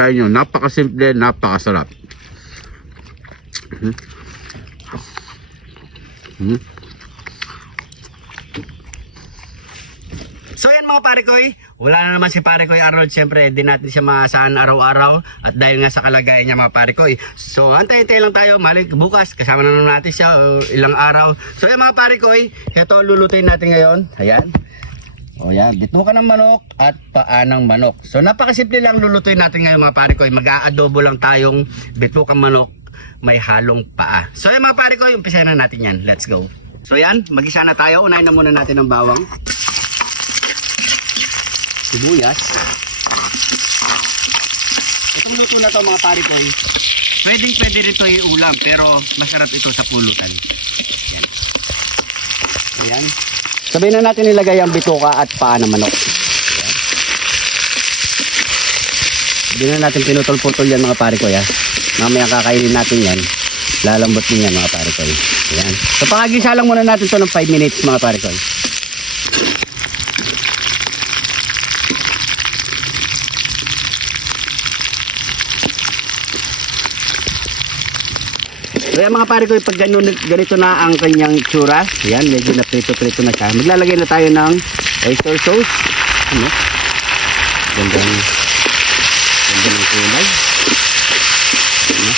try nyo. Napakasimple, napakasarap. So yan mga pare koy, wala na naman si pare koy Arnold, siyempre di natin siya maasahan araw-araw at dahil nga sa kalagayan niya mga pare koy. So antay-antay lang tayo, malik bukas kasama na naman natin siya ilang araw. So yan mga pare koy, ito lulutuin natin ngayon. Ayan. O yan, bituka ng manok at paa ng manok. So napakasimple lang lulutuin natin ngayon mga pare koy. Mag-aadobo lang tayong bitukang manok may halong paa. So yan mga pare koy, umpisahan na natin yan. Let's go. So yan, mag-isa na tayo. Unahin na muna natin ang bawang, sibuyas. Itong luto na to mga pare koy, pwede rito iulam pero masarap ito sa pulutan. Yan. Ayan. Sabihin na natin ilagay ang bituka at paa ng manok. Ayan. Hindi na natin pinutol-putol yan mga pare koy ha. Mamaya kakainin natin yan. Lalambot din yan mga pare koy. Ayan. So pakagisa lang muna natin to ng 5 minutes mga pare koy. Kaya mga pare ko, pag ganito na ang kanyang tsura, yan, medyo na prito-prito na siya. Maglalagay na tayo ng oyster sauce. Ano? Ganda ng kulay. Ano?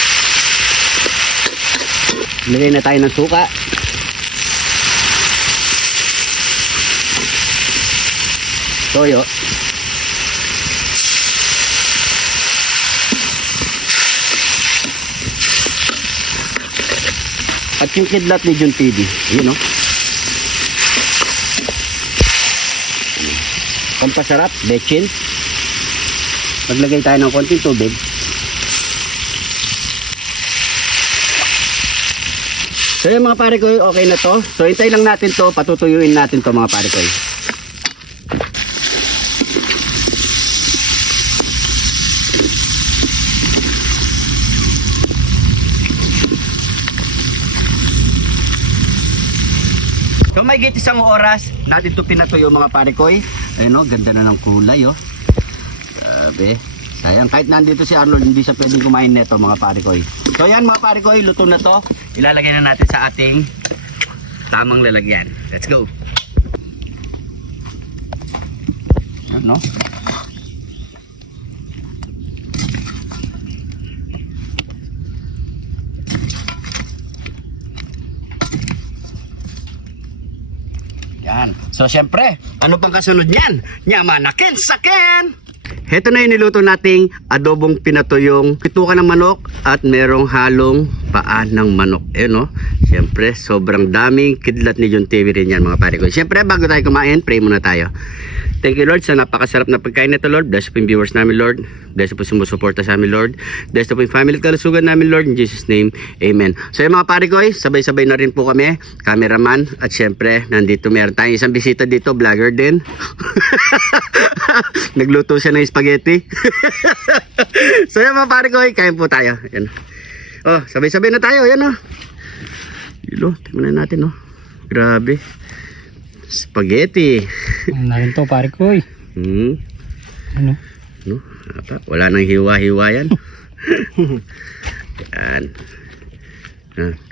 Lagay na tayo ng suka. Toyo. At yung kidlat ni John TV, yun o. Pampasarap, bechin. Maglagay tayo ng konting tubig. So yung mga pare ko, okay na to. So hintay lang natin to, patutuyuin natin to mga pare ko. So may git isang oras natin ito pinatuyo mga pare koy. Ayun o, ganda na ng kulay o. Grabe. Sayang, kahit nandito si Arnold hindi siya pwedeng kumain neto mga pare koy. So yan mga pare koy, luto na to. Ilalagay na natin sa ating tamang lalagyan. Let's go. Yan no. Yan. So syempre, ano pang kasunod niyan? Nyamanakin sakin! Heto na yung niluto nating adobong pinatuyong bituka ng manok at merong halong paa ng manok. Eh no? Syempre, sobrang daming kidlat ni John TV rin yan mga pare ko. Syempre, bago tayo kumain, pray muna tayo. Thank you Lord sa napakasarap na pagkain nito Lord. Bless po yung viewers namin Lord. Bless po sumusuporta sa amin Lord. Bless po yung family at kalusugan namin Lord. In Jesus name, Amen. So yung mga pare ko, sabay-sabay na rin po kami. Cameraman at syempre nandito meron tayong isang bisita dito. Vlogger din. Nagluto siya ng spaghetti. So yung mga pare ko, kain po tayo. Yan. Oh, sabay-sabay na tayo. Yan oh. Ilo, tingnan natin oh. Grabe. Spaghetti. Ano na rin to pare ko eh. Ano? No? Wala nang hiwa-hiwa yan. Yan.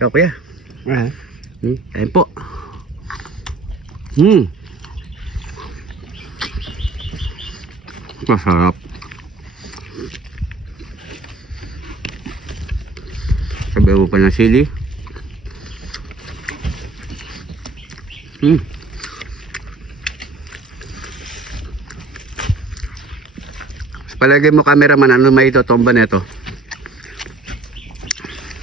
Ikaw kuya. Kain po. Masarap. Sabi mo pa ng sili. Palagay mo cameraman, ano may itotomba nito?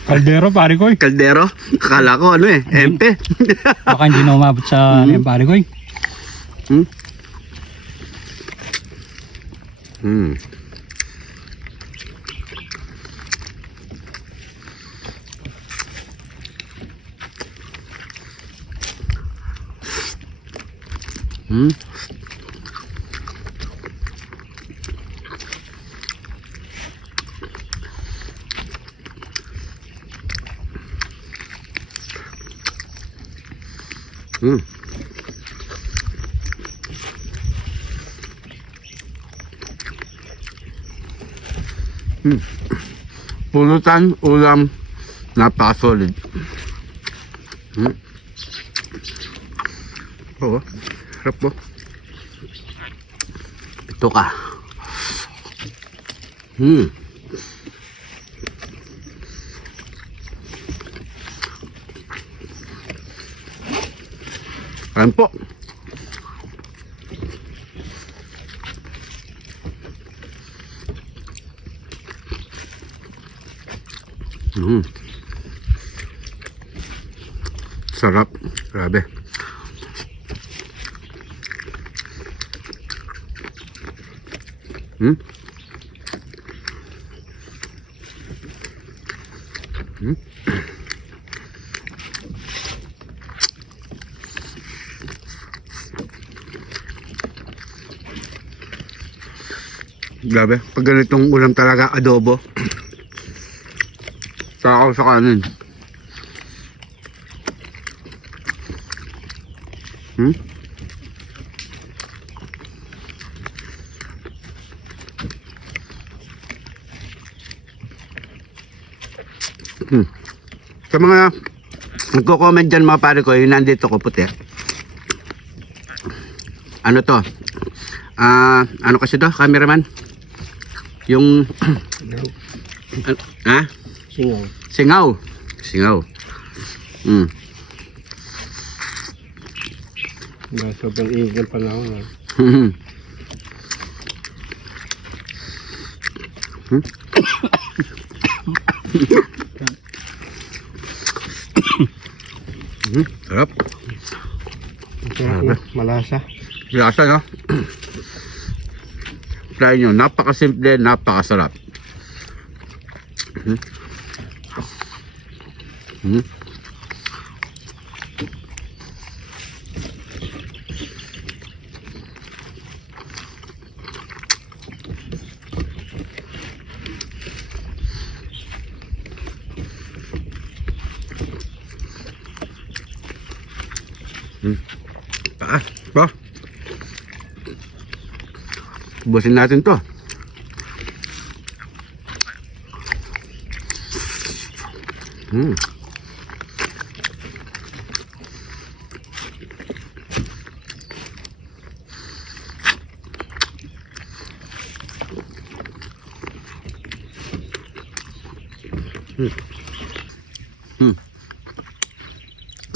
Kaldero pare ko eh. Kaldero? Akala ko ano eh, empe. Baka hindi na umabot sa pare ko eh. Pulutan, ulam, napaka-solid. Oo, sarap po. Ito ka. Ayan po. Sarap. Grabe. Grabe. Pag ganitong ulam talaga, adobo. Saka sa kanin. Sa mga nagko-comment dyan mga pare ko, yung nandito ko puti. Ano to? Ano kasi to, cameraman? Yung ha? Singaw. Singaw. Singaw. Sobrang init ng panahon. Sarap. Sarap na, malasa. Lasa, no? Try nyo. Napakasimple, napakasarap. Ba? Ubusin natin to.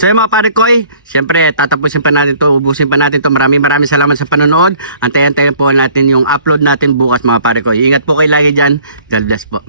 So yung mga pare koy, siyempre tatapusin pa natin to, ubusin pa natin to. Maraming salamat sa panonood. Antayin po natin yung upload natin bukas mga pare koy. Ingat po kayo lagi dyan. God bless po.